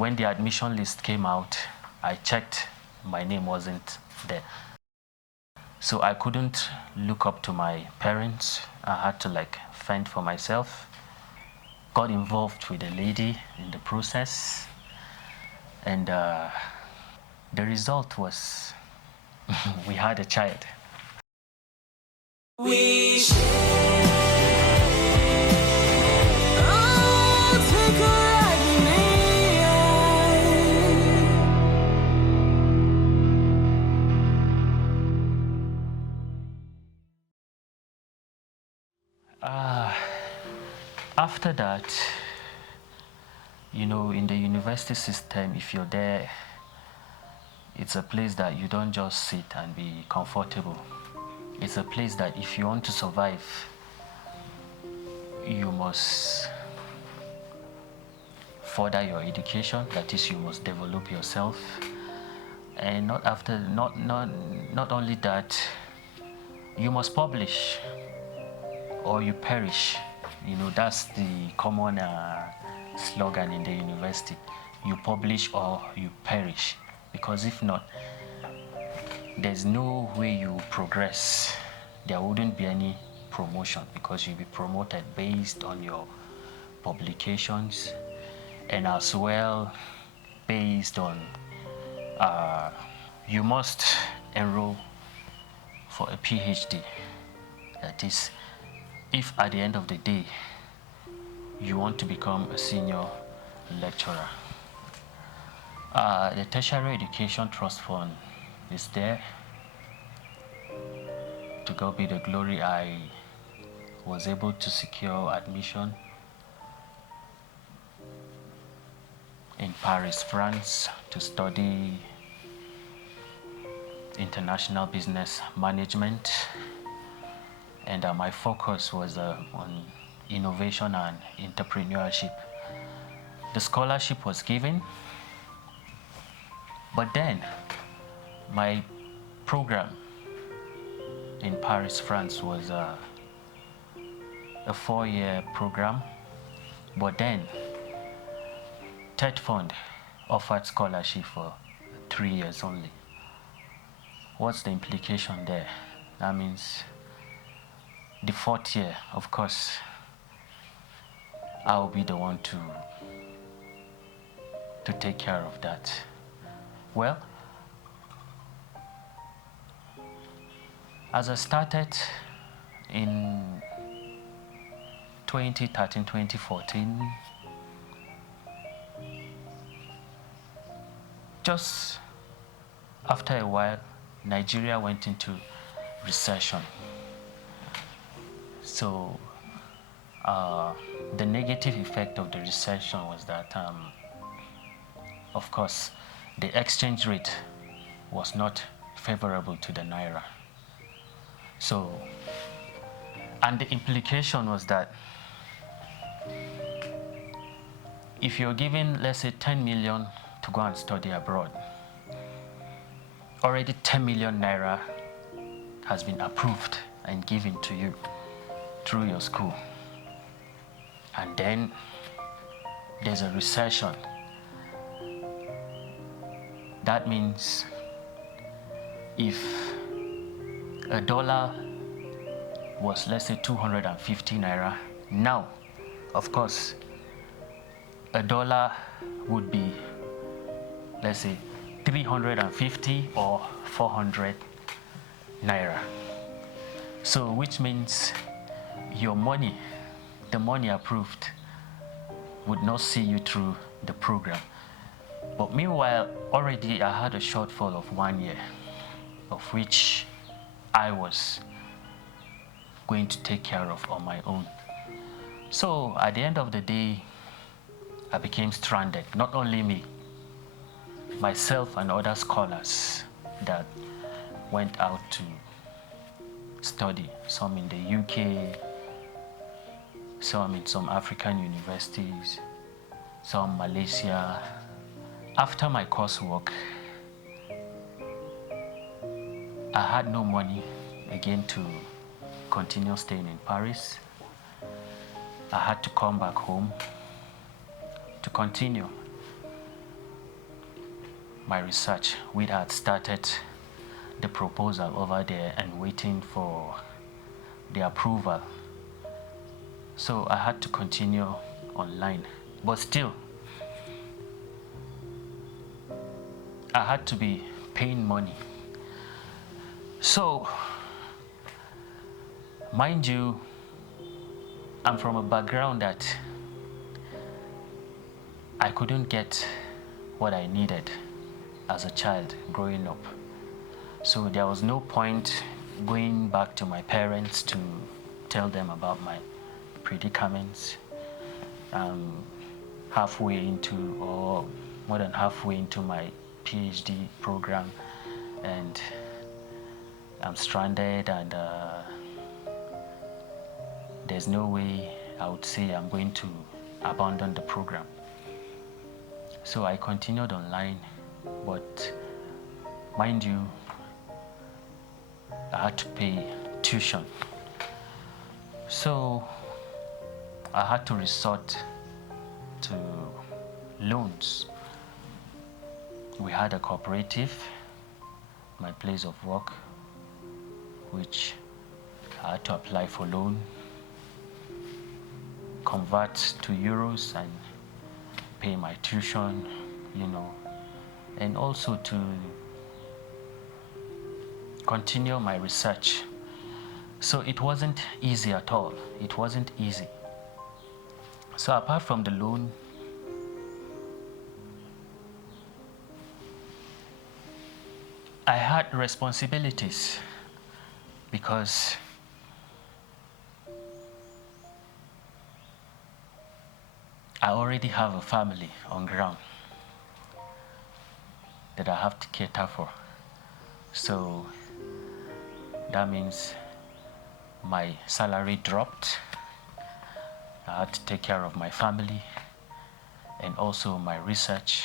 when the admission list came out, I checked, my name wasn't there. So I couldn't look up to my parents. I had to like fend for myself. Got involved with a lady in the process, and the result was we had a child. We share. Oh, take a ride with me. After that, you know, in the university system, if you're there, it's a place that you don't just sit and be comfortable. It's a place that if you want to survive, you must further your education. That is, you must develop yourself. And not only that, you must publish or you perish. You know, that's the common slogan in the university. You publish or you perish, because if not, there's no way you progress. There wouldn't be any promotion, because you'll be promoted based on your publications, and as well based on you must enroll for a PhD. That is, if at the end of the day you want to become a senior lecturer. The Tertiary Education Trust Fund is there. To God be the glory, I was able to secure admission in Paris, France, to study international business management, and my focus was on innovation and entrepreneurship. The scholarship was given, but then my program in Paris, France was a 4-year program, but then Tetfund offered scholarship for 3 years only. What's the implication there? That means the 4th year, of course, I'll be the one to take care of that. Well, as I started in 2013, 2014, just after a while, Nigeria went into recession. So the negative effect of the recession was that, of course, the exchange rate was not favorable to the Naira. So, and the implication was that if you're given, let's say, 10 million to go and study abroad, already 10 million Naira has been approved and given to you through your school. And then there's a recession. That means if a dollar was, let's say, 250 Naira, now, of course, a dollar would be, let's say, 350 or 400 Naira. So, which means your money, the money approved, would not see you through the program. But meanwhile, already I had a shortfall of 1 year, of which I was going to take care of on my own. So at the end of the day, I became stranded. Not only me, myself and other scholars that went out to study, some in the UK, some in some African universities, some Malaysia. After my coursework, I had no money again to continue staying in Paris. I had to come back home to continue my research. We had started the proposal over there and waiting for the approval. So I had to continue online, but still I had to be paying money. So mind you, I'm from a background that I couldn't get what I needed as a child growing up. So there was no point going back to my parents to tell them about my predicaments. Halfway into, or more than halfway into my PhD program, and I'm stranded, and there's no way I would say I'm going to abandon the program. So I continued online, but mind you, I had to pay tuition. So I had to resort to loans. We had a cooperative, my place of work, which I had to apply for loan, convert to euros and pay my tuition, and also to continue my research. So it wasn't easy at all. It wasn't easy. So apart from the loan, I had responsibilities because I already have a family on ground that I have to cater for. So that means my salary dropped. I had to take care of my family and also my research.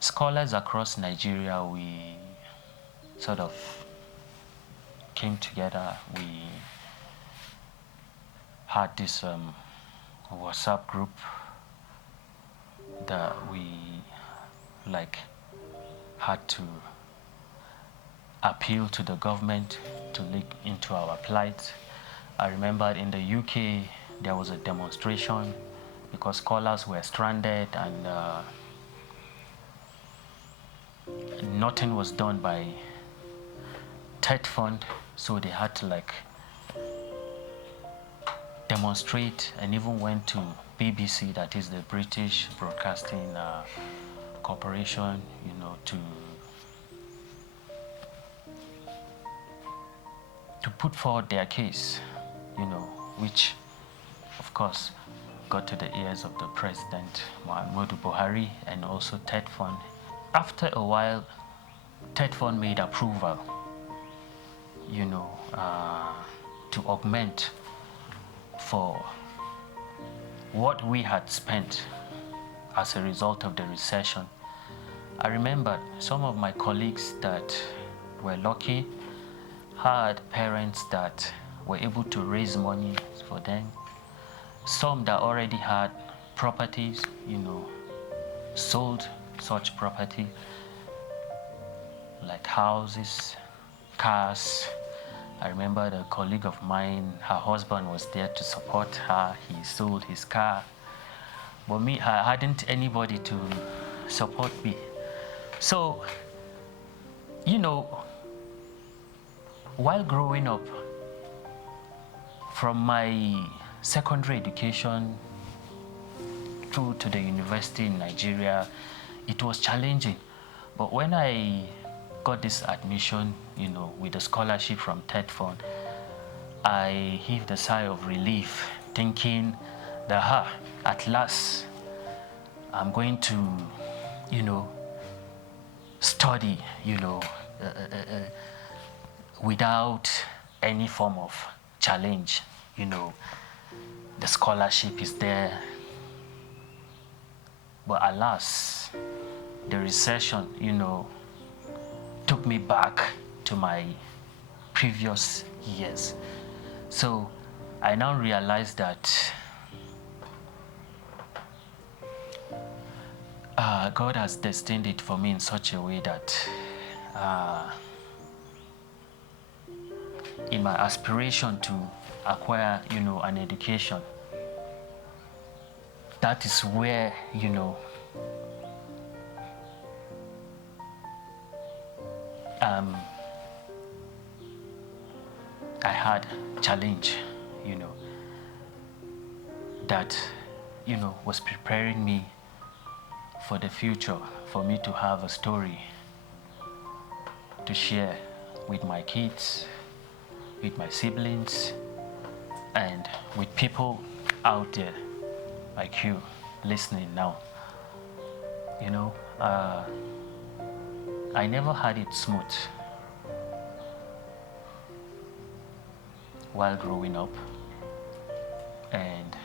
Scholars across Nigeria, we sort of came together. We had this WhatsApp group that we had to appeal to the government to look into our plight. I remember in the UK there was a demonstration because scholars were stranded and nothing was done by Tetfund, so they had to demonstrate, and even went to BBC, that is the British Broadcasting Corporation, to put forward their case, which of course got to the ears of the President Muhammadu Buhari and also Tetfund. After a while, Tetfund made approval, to augment for what we had spent as a result of the recession. I remember some of my colleagues that were lucky had parents that were able to raise money for them. Some that already had properties, sold such property, like houses, cars. I remember a colleague of mine, her husband was there to support her. He sold his car. But me, I hadn't anybody to support me. So, while growing up, from my secondary education through to the university in Nigeria, it was challenging. But when I got this admission, with a scholarship from Tetfund, I heaved a sigh of relief, thinking that, at last, I'm going to, study, without any form of challenge. The scholarship is there. But alas, the recession, took me back to my previous years. So I now realize that God has destined it for me in such a way that in my aspiration to acquire, an education, that is where, I had challenge, that, was preparing me for the future, for me to have a story to share with my kids, with my siblings, and with people out there like you listening now. I never had it smooth while growing up, and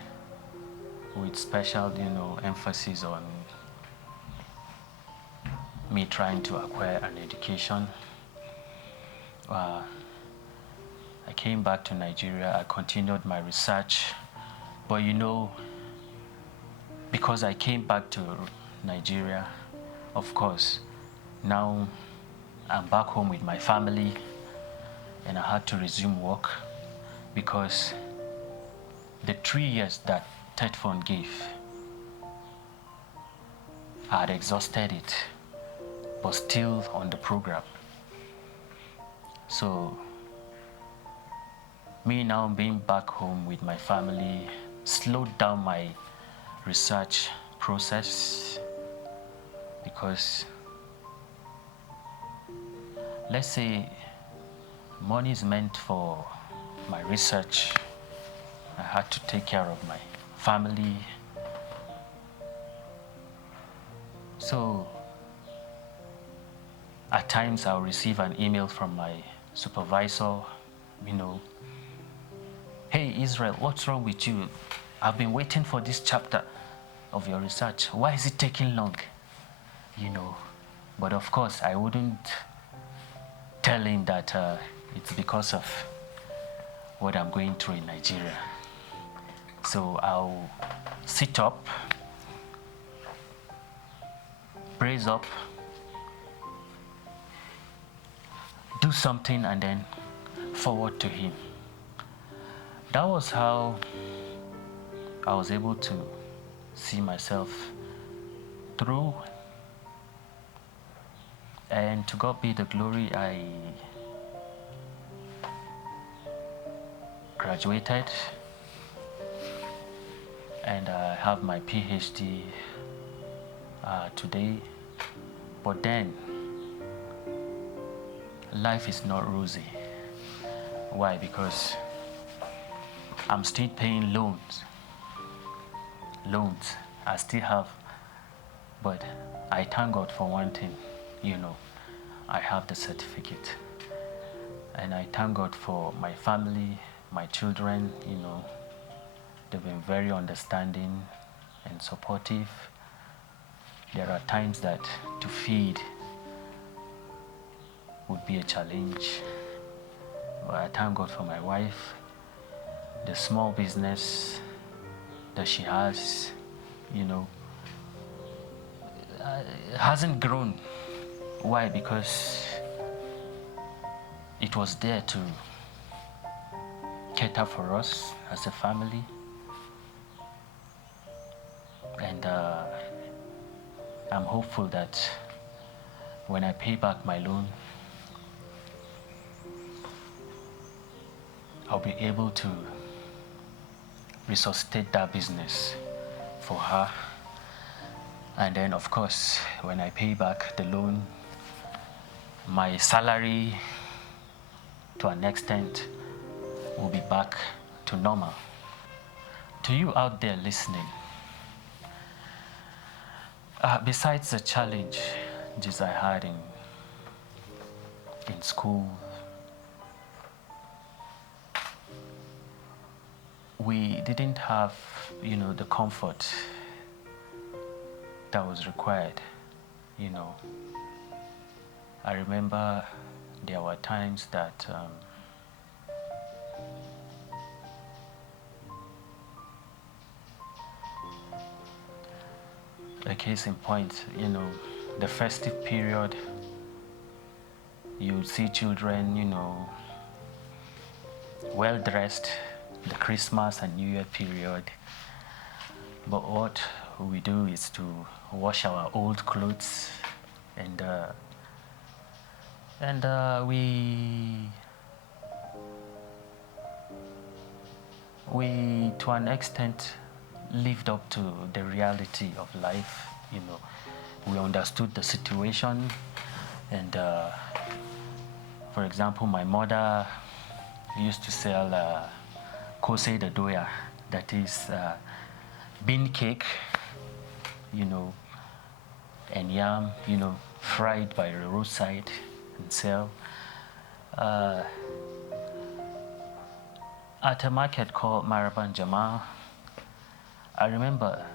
with special, emphasis on me trying to acquire an education. I came back to Nigeria, I continued my research, but because I came back to Nigeria, of course, now I'm back home with my family, and I had to resume work because the 3 years that Tetfund gave, I had exhausted it, but still on the program. So me now being back home with my family slowed down my research process, because let's say money is meant for my research. I had to take care of my family. So at times I'll receive an email from my supervisor, hey Israel, what's wrong with you? I've been waiting for this chapter of your research. Why is it taking long? But of course I wouldn't tell him that it's because of what I'm going through in Nigeria. So I'll sit up, brace up, do something, and then forward to him. That was how I was able to see myself through, and to God be the glory. I graduated and I have my PhD today. But then life is not rosy. Why? Because I'm still paying loans I still have. But I thank God for one thing, I have the certificate, and I thank God for my family, my children. They've been very understanding and supportive. There are times that to feed would be a challenge, but I thank God for my wife, the small business that she has, hasn't grown. Why? Because it was there to cater for us as a family, and I'm hopeful that when I pay back my loan, I'll be able to resuscitate that business for her. And then of course, when I pay back the loan, my salary to an extent will be back to normal. To you out there listening, besides the challenges I had in school, we didn't have, the comfort that was required. I remember there were times that A case in point, the festive period, you see children, well dressed, the Christmas and New Year period. But what we do is to wash our old clothes, and we to an extent lived up to the reality of life. We understood the situation, and for example, my mother used to sell kose de doya, that is bean cake, and yam, fried by the roadside and sell. At a market called Maraban Jamal, I remember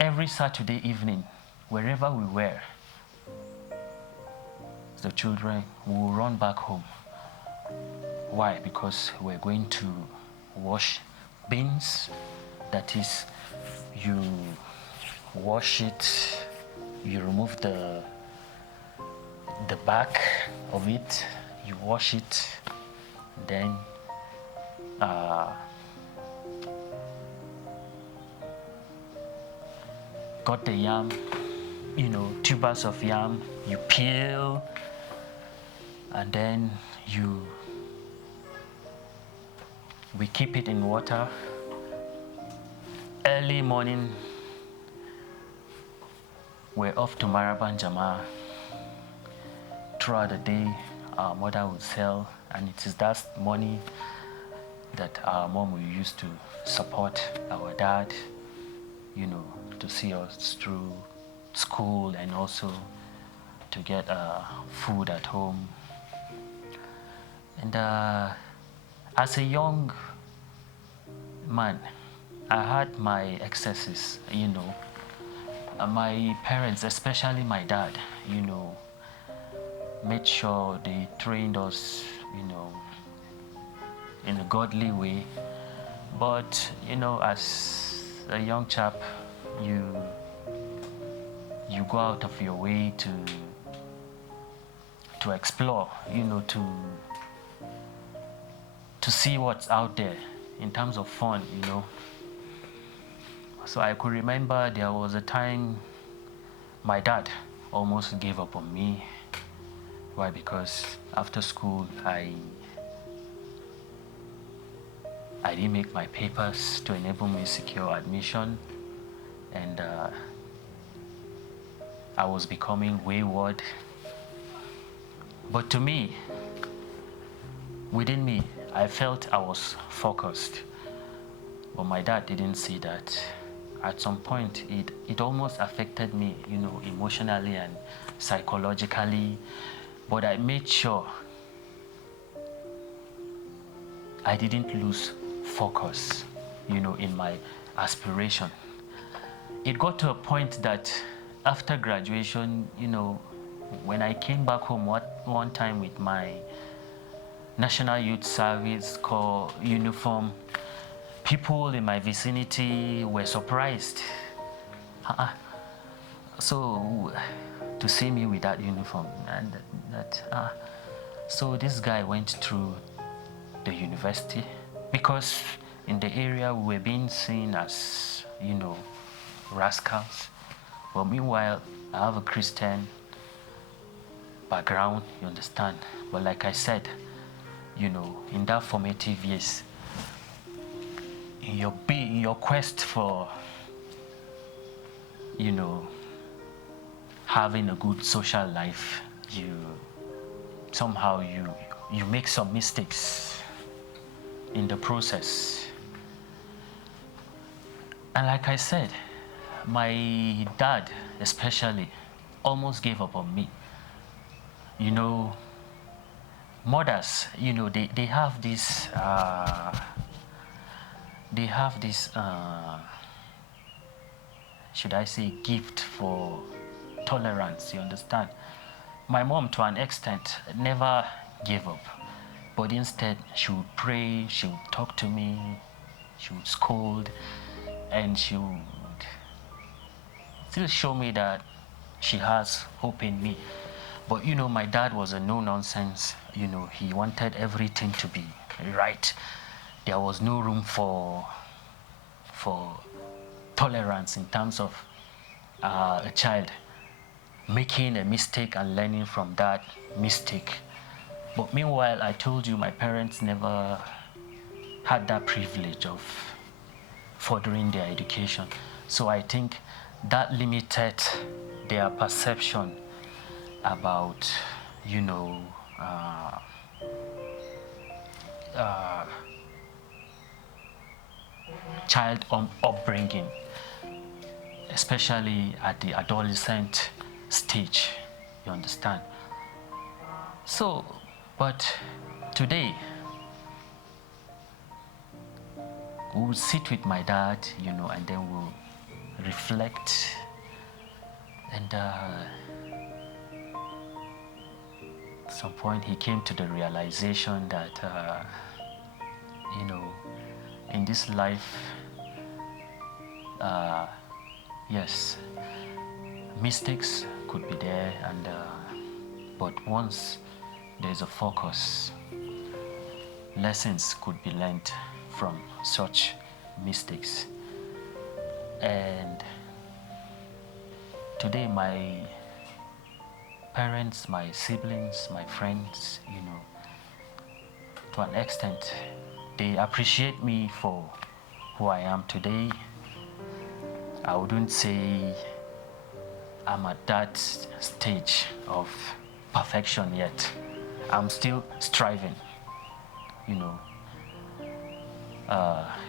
every Saturday evening, wherever we were, the children will run back home. Why? Because we're going to wash beans. That is, you wash it, you remove the back of it, you wash it, then got the yam, tubers of yam, you peel, and then we keep it in water. Early morning, we're off to Maraban Jama. Throughout the day, our mother would sell, and it is that money that our mom will use to support our dad, to see us through school, and also to get food at home. And as a young man, I had my excesses, my parents, especially my dad, made sure they trained us, in a godly way. But, as a young chap, you go out of your way to explore, to see what's out there in terms of fun, So I could remember there was a time my dad almost gave up on me. Why? Because after school, I didn't make my papers to enable me secure admission, and I was becoming wayward. But to me, within me, I felt I was focused. But my dad didn't see that. At some point, it almost affected me, emotionally and psychologically. But I made sure I didn't lose focus, in my aspiration. It got to a point that after graduation, when I came back home one time with my National Youth Service Corps uniform, people in my vicinity were surprised. So to see me with that uniform, and so this guy went through the university, because in the area we were being seen as, rascals. But meanwhile, I have a Christian background, you understand. But like I said, in that formative years, in your quest for, having a good social life, you make some mistakes in the process. And like I said, my dad especially almost gave up on me. Mothers, they have this should I say, gift for tolerance, you understand. My mom, to an extent, never gave up, but instead she would pray, she would talk to me, she would scold, and she would still show me that she has hope in me. But my dad was a no nonsense. He wanted everything to be right. There was no room for tolerance in terms of a child making a mistake and learning from that mistake. But meanwhile, I told you my parents never had that privilege of furthering their education. So I think that limited their perception about, child upbringing, especially at the adolescent stage, you understand? So, but today, we'll sit with my dad, and then we'll reflect, and at some point he came to the realization that, in this life, yes, mistakes could be there, and but once there's a focus, lessons could be learned from such mistakes. And today my parents, my siblings, my friends, to an extent, they appreciate me for who I am today. I wouldn't say I'm at that stage of perfection yet. I'm still striving,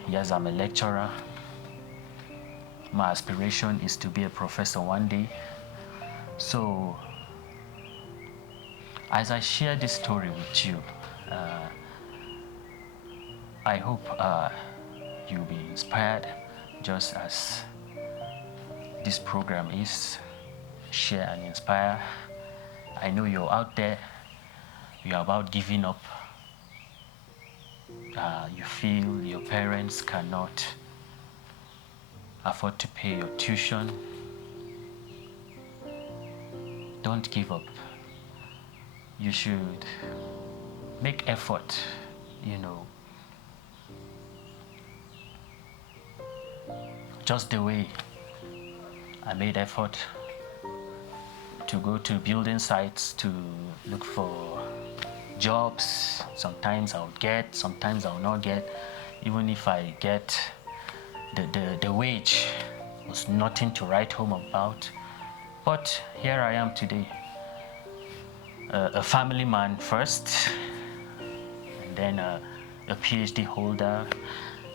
Yes, I'm a lecturer. My aspiration is to be a professor one day. So, as I share this story with you, I hope you'll be inspired, just as this program is. Share and inspire. I know you're out there, you're about giving up. You feel your parents cannot afford to pay your tuition. Don't give up. You should make effort, just the way I made effort to go to building sites to look for jobs. Sometimes I'll get, sometimes I'll not get. Even if I get, the wage was nothing to write home about. But here I am today, a family man first, and then a PhD holder,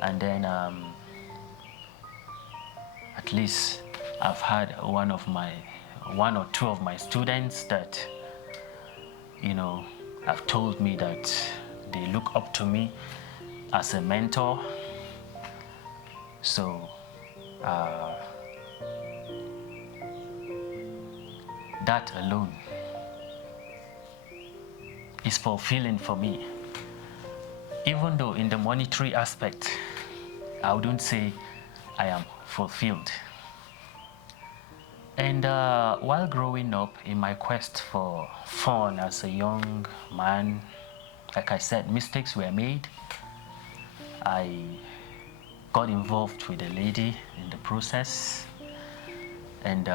and then at least I've had one or two of my students that have told me that they look up to me as a mentor. So that alone is fulfilling for me. Even though in the monetary aspect, I wouldn't say I am fulfilled. And while growing up in my quest for fun as a young man, like I said, mistakes were made. I got involved with a lady in the process, and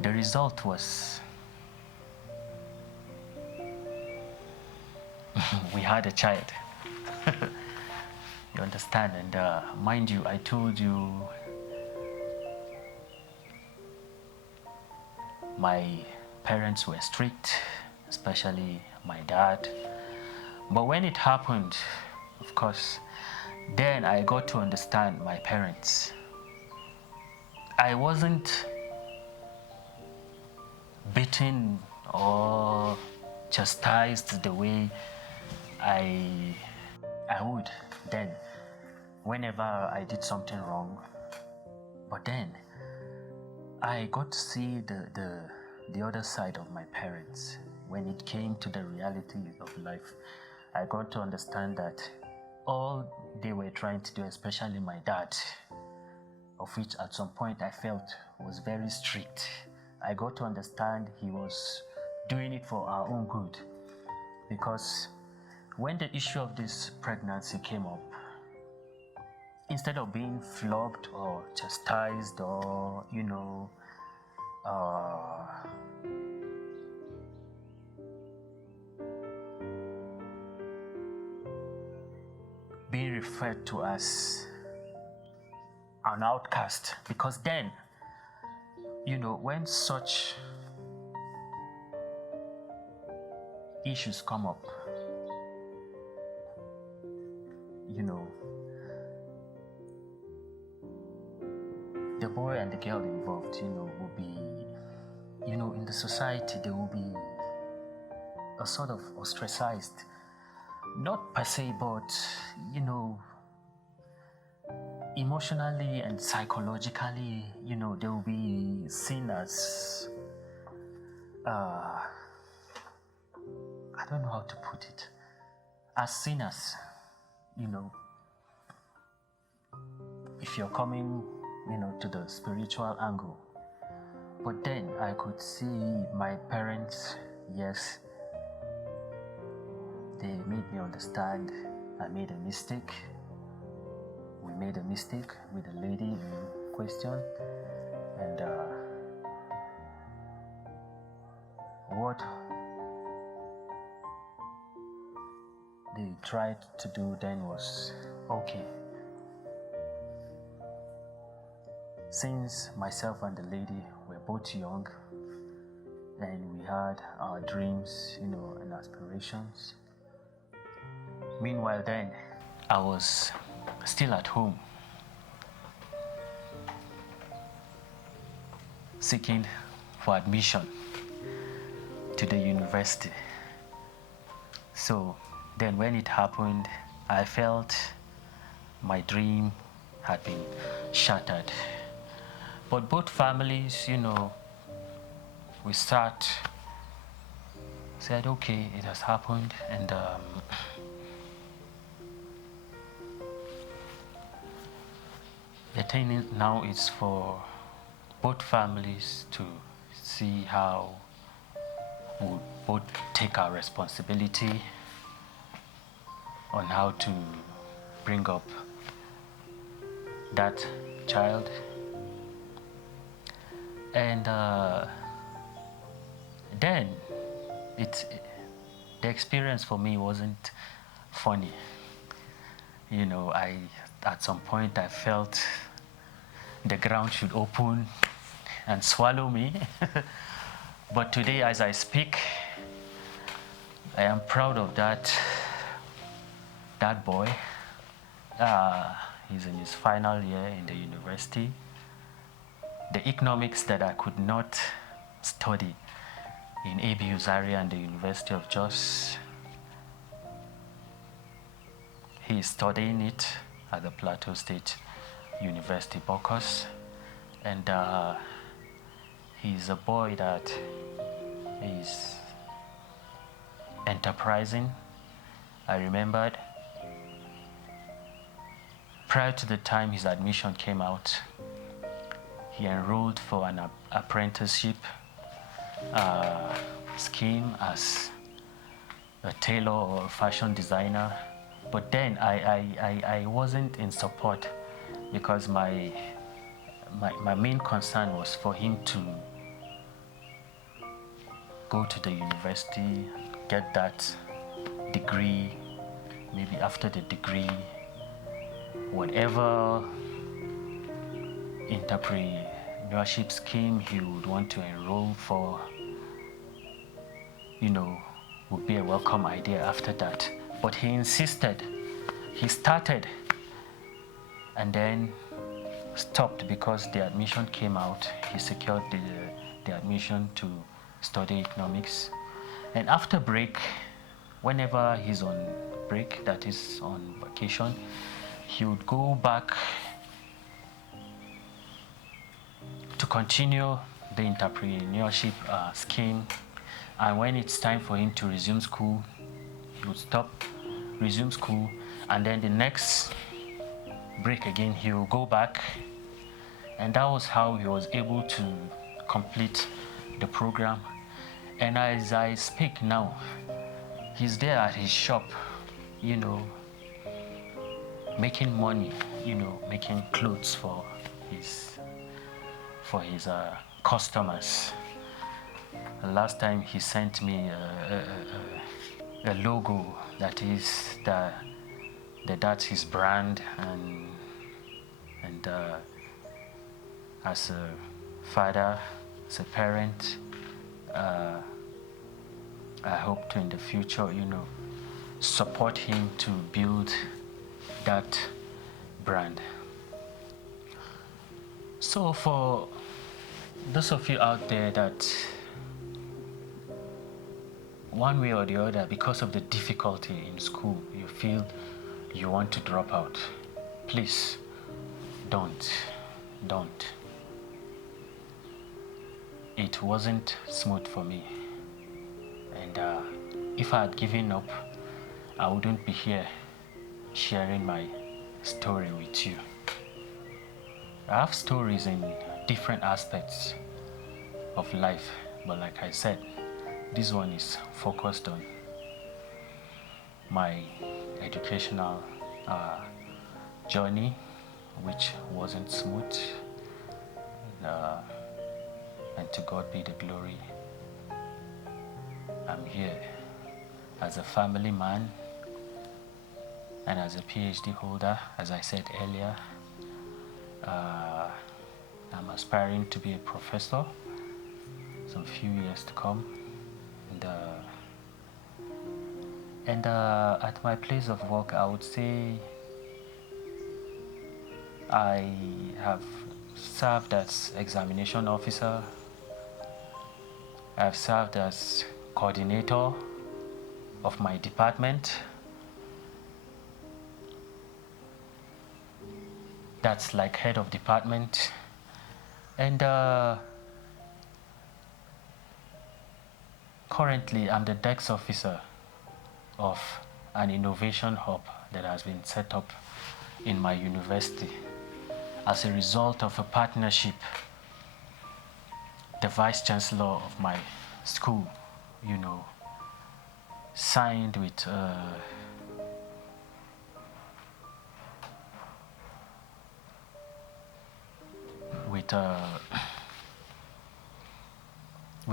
the result was we had a child. You understand? And mind you, I told you my parents were strict, especially my dad. But when it happened, of course, then I got to understand my parents. I wasn't beaten or chastised the way I would then, whenever I did something wrong. But then I got to see the other side of my parents. When it came to the reality of life, I got to understand that all they were trying to do, especially my dad, of which at some point I felt was very strict. I got to understand he was doing it for our own good, because when the issue of this pregnancy came up, instead of being flogged or chastised or, being referred to as an outcast, because then, when such issues come up, the boy and the girl involved, will be, in the society, they will be a sort of ostracized. Not per se, but, emotionally and psychologically, they will be seen as, I don't know how to put it, as sinners, if you're coming, to the spiritual angle. But then I could see my parents, yes, they made me understand I made a mistake. We made a mistake with the lady in question, and what they tried to do then was, okay, since myself and the lady were both young and we had our dreams, and aspirations. Meanwhile then, I was still at home seeking for admission to the university. So then when it happened, I felt my dream had been shattered. But both families, we said, okay, it has happened, and the thing now is for both families to see how we would both take our responsibility on how to bring up that child. And then the experience for me wasn't funny. At some point I felt the ground should open and swallow me. But today, as I speak, I am proud of that boy. He's in his final year in the university. The economics that I could not study in ABU Zaria and the University of Jos, he is studying it at the Plateau State University, Bokos, and he's a boy that is enterprising. I remembered prior to the time his admission came out, he enrolled for an apprenticeship scheme as a tailor or fashion designer. But then I wasn't in support, because my main concern was for him to go to the university, get that degree, maybe after the degree, whatever entrepreneurship scheme he would want to enroll for, would be a welcome idea after that. But he insisted. He started and then stopped because the admission came out. He secured the admission to study economics. And after break, whenever he's on break, that is on vacation, he would go back to continue the entrepreneurship scheme. And when it's time for him to resume school, he would stop, resume school, and then the next break again, he will go back And that was how he was able to complete the program. And as I speak now, he's there at his shop, you know, making money, you know, making clothes for his customers. Last time he sent me a logo that is that's his brand, and as a father, as a parent, I hope to in the future, you know, support him to build that brand. So for those of you out there that one way or the other, because of the difficulty in school, you feel you want to drop out, please don't. It wasn't smooth for me, and if I had given up, I wouldn't be here sharing my story with you. I have stories in different aspects of life, but like I said, this one is focused on my educational journey, which wasn't smooth, and to God be the glory. I'm here as a family man and as a PhD holder. As I said earlier, I'm aspiring to be a professor some few years to come, and at my place of work, I would say I have served as examination officer. I've served as coordinator of my department. That's like head of department. And currently I'm the desk officer of an innovation hub that has been set up in my university as a result of a partnership the vice chancellor of my school, you know, signed with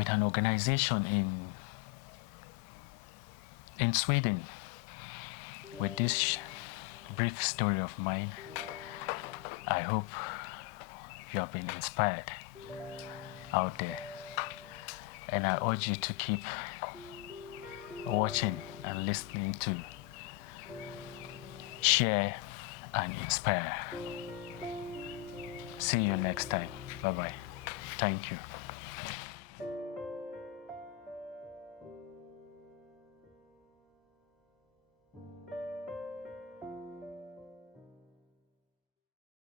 an organization in Sweden. With this brief story of mine, I hope you have been inspired out there, and I urge you to keep watching and listening to Share and Inspire. See you next time. Bye bye. Thank you.